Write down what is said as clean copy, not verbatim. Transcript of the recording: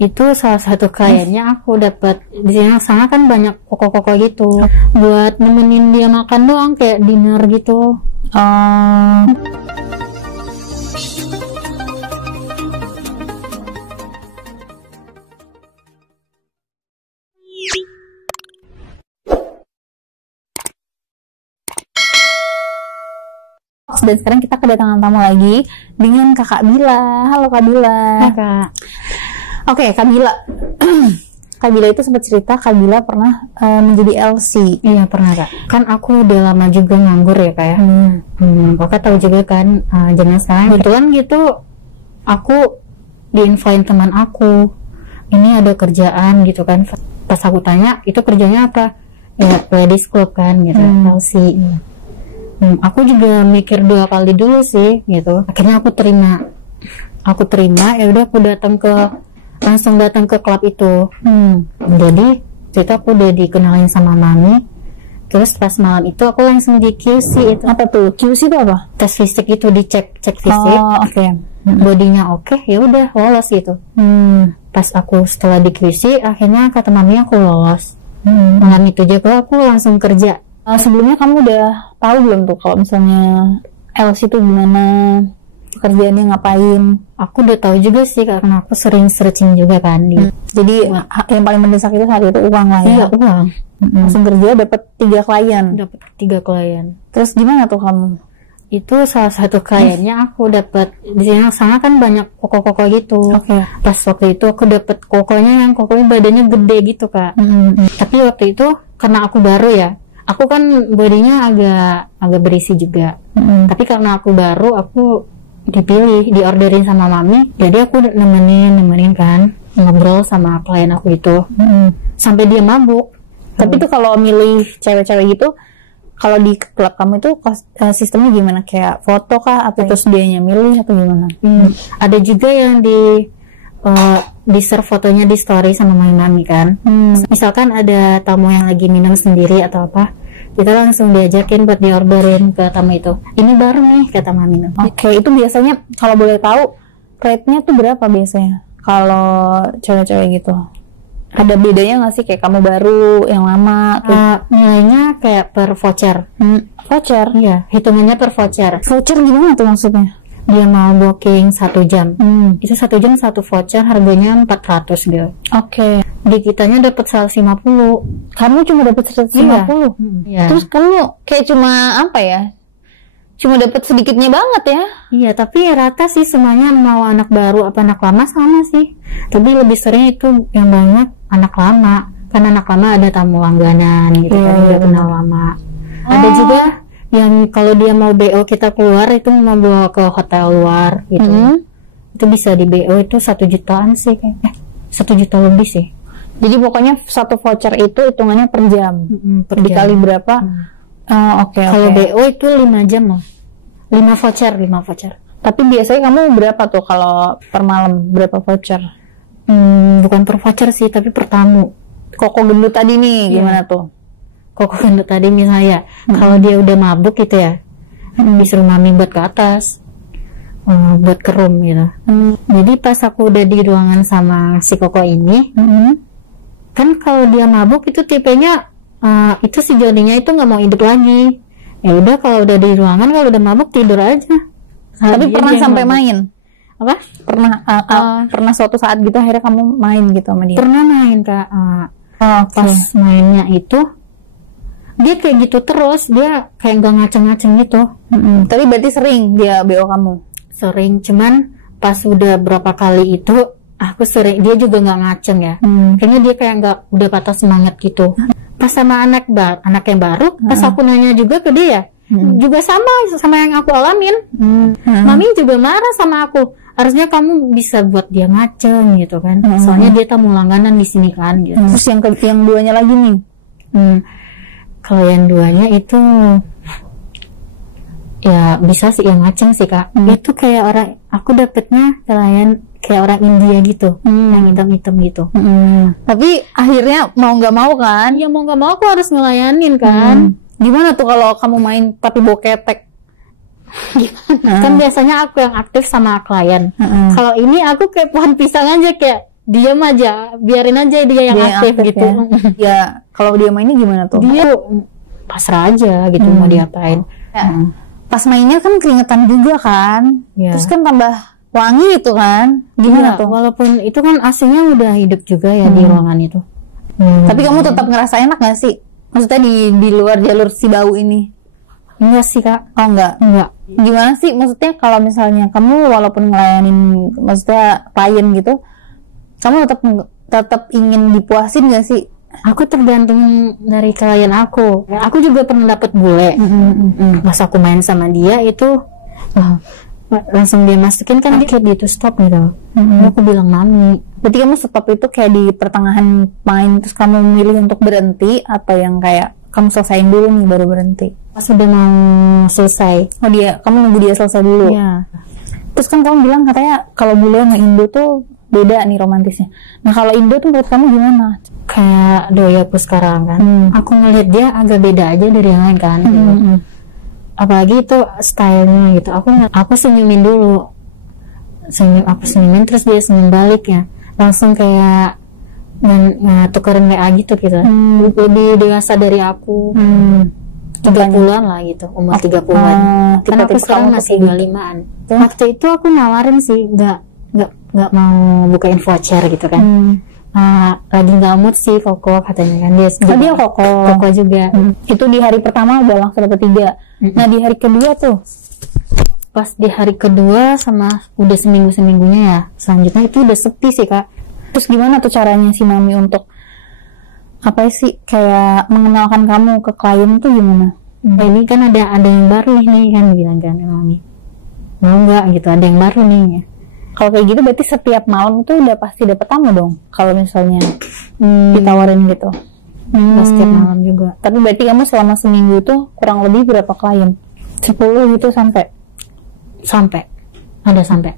Itu salah satu kliennya aku dapat di sini sana kan banyak koko-koko gitu buat nemenin dia makan doang kayak dinner gitu. Dan sekarang kita kedatangan tamu lagi dengan Kakak Bila. Halo Kak Bila. Hai Kak. Oke, Kak Bila. Kak Bila itu sempat cerita Kak Bila pernah menjadi LC. Iya pernah Kak. Kan aku udah lama juga nganggur ya Kak ya. Kakak tahu juga kan zaman sekarang kebetulan gitu aku diinfoin teman aku ini ada kerjaan gitu kan. Pas aku tanya itu kerjanya apa? Ya ladies club kan gitu, LC. Aku juga mikir 2 kali dulu sih gitu. Akhirnya aku terima ya udah aku langsung datang ke klub itu. Jadi itu aku udah dikenalin sama mami. Terus pas malam itu aku langsung di QC. Itu Apa tuh? QC itu apa? tes fisik, itu dicek fisik. Oke. Bodinya oke, ya udah lolos gitu. Pas aku setelah di QC akhirnya kata mami aku lolos. Malam itu juga aku langsung kerja. Sebelumnya kamu udah tahu belum tuh kalau misalnya LC itu gimana, pekerjaannya ngapain? Aku udah tahu juga sih karena aku sering searching juga kan di. Jadi yang paling mendesak itu saat itu uang lah ya. Iya, uang. Langsung kerja dapat 3 klien. Dapat 3 klien. Terus gimana tuh kamu? Itu salah satu kliennya aku dapat di sini sana kan banyak koko-koko gitu. Pas waktu itu aku dapat kokonya yang kokonya badannya gede gitu Kak. Tapi waktu itu karena aku baru ya. Aku kan bodinya agak berisi juga. Tapi karena aku baru, aku diorderin sama mami. Jadi aku nemenin kan, ngobrol sama klien aku itu. Sampai dia mabuk. Tapi tuh kalau milih cewek-cewek gitu, kalau di klub kamu itu sistemnya gimana? Kayak foto kah? Atau terus dianya milih atau gimana? Ada juga yang di share fotonya di story sama mami kan. Misalkan ada tamu yang lagi minum sendiri atau apa, kita langsung diajakin buat diorderin ke tamu itu. Ini baru nih kata mami. Oke, itu biasanya kalau boleh tahu rate-nya tuh berapa biasanya kalau cewek-cewek gitu? Ada bedanya nggak sih kayak kamu baru, yang lama? Nilainya kayak per voucher. Voucher? Iya, hitungannya per voucher. Voucher gimana tuh maksudnya? Dia mau booking 1 jam. Itu 1 jam 1 voucher harganya 400 gitu. Oke. Di kitanya dapat 150. Kamu cuma dapat 150. Iya. Terus kamu kayak cuma apa ya? Cuma dapat sedikitnya banget ya? Iya, tapi rata sih semuanya mau anak baru apa anak lama sama sih. Tapi lebih sering itu yang banyak anak lama. Kan anak lama ada tamu langganan gitu kan, dia kenal lama. Ada juga yang kalau dia mau BO kita keluar itu mau bawa ke hotel luar gitu. Itu bisa di BO itu 1 jutaan sih kayaknya. 1 juta lebih sih. Jadi pokoknya 1 voucher itu hitungannya per jam. Dikali berapa? Oke. Kalau BO itu 5 jam loh. 5 voucher. Tapi biasanya kamu berapa tuh kalau per malam? Berapa voucher? Bukan per voucher sih, tapi per tamu. Koko gendut tadi nih gimana tuh? Koko gendut tadi misalnya kalau dia udah mabuk gitu ya, disuruh mami buat ke atas, buat ke room gitu. Jadi pas aku udah di ruangan sama si Koko ini, kan kalau dia mabuk itu tipenya itu si Joninya itu nggak mau hidup lagi. Ya udah kalau udah di ruangan, kalau udah mabuk tidur aja. Tapi pernah sampai mabuk. Main? Apa? Pernah suatu saat gitu akhirnya kamu main gitu sama dia? Pernah main Kak. Pas mainnya itu dia kayak gitu terus, dia kayak nggak ngaceng-ngaceng gitu. Tapi berarti sering dia BO kamu? Sering, cuman pas udah berapa kali itu aku sering, dia juga nggak ngaceng ya. Kayaknya dia kayak nggak, udah patah semangat gitu. Pas sama anak yang baru, pas aku nanya juga ke dia, juga sama yang aku alamin. Mami juga marah sama aku. Harusnya kamu bisa buat dia ngaceng gitu kan. Soalnya dia tamu langganan di sini kan gitu. Terus yang duanya lagi nih? Kalau yang duanya itu ya bisa sih yang ngaceng sih Kak. Itu kayak orang, aku dapetnya klien kayak orang India gitu, yang hitam-hitam gitu. Tapi akhirnya mau nggak mau kan? Ya mau nggak mau aku harus ngelayanin kan. Gimana tuh kalau kamu main tapi bawa ketek? Kan biasanya aku yang aktif sama klien. Kalau ini aku kayak pohon pisang aja, kayak diam aja, biarin aja dia yang aktif gitu. Ya, kalau dia mainnya gimana tuh? Dia pasrah aja gitu mau diapain. Ya. Pas mainnya kan keringetan juga kan, terus kan tambah wangi itu kan, gimana tuh? Walaupun itu kan AC-nya udah hidup juga ya di ruangan itu. Tapi kamu tetap ngerasa enak gak sih? Maksudnya di luar jalur si bau ini? Enggak sih kak. Oh enggak? Gimana sih? Maksudnya kalau misalnya kamu walaupun ngelayanin, maksudnya klien gitu, kamu tetap ingin dipuasin gak sih? Aku tergantung dari klien aku. Aku juga pernah dapet bule. Pas aku main sama dia itu langsung dia masukin kan dia gitu stop gitu. Aku bilang mami. Berarti kamu stop itu kayak di pertengahan main terus kamu memilih untuk berhenti atau yang kayak kamu selesain dulu nih baru berhenti? Pas udah mau selesai. Oh kamu nunggu dia selesai dulu. Iya. Terus kan kamu bilang katanya kalau bule sama Indo tuh beda nih romantisnya. Nah kalau Indo tuh menurut kamu gimana? Kayak doi aku sekarang kan. Aku ngeliat dia agak beda aja dari yang lain kan. Apalagi itu stylenya gitu. Aku senyumin dulu. Aku senyumin terus dia senyum balik ya. Langsung kayak tukerin WA gitu. Lebih dewasa dari aku. 30-an lah gitu, umur 30-an. Karena aku sekarang masih 25-an. Waktu itu aku nawarin sih, nggak mau bukain voucher gitu kan. Lagi nggak mood sih Koko katanya kan. Dia Koko juga. Itu di hari pertama udah langsung dapet 3. Nah di hari kedua tuh, pas di hari kedua sama udah seminggunya ya, selanjutnya itu udah sepi sih kak. Terus gimana tuh caranya si mami untuk apa sih kayak mengenalkan kamu ke klien tuh gimana? Nah, ini kan ada yang baru nih kan bilang kan mami, mau nggak gitu, ada yang baru nih. Kalau kayak gitu berarti setiap malam tuh udah pasti dapet tamu dong kalau misalnya ditawarin gitu. Setiap malam juga. Tapi berarti kamu selama seminggu tuh kurang lebih berapa klien? 10 gitu sampai? Ada sampai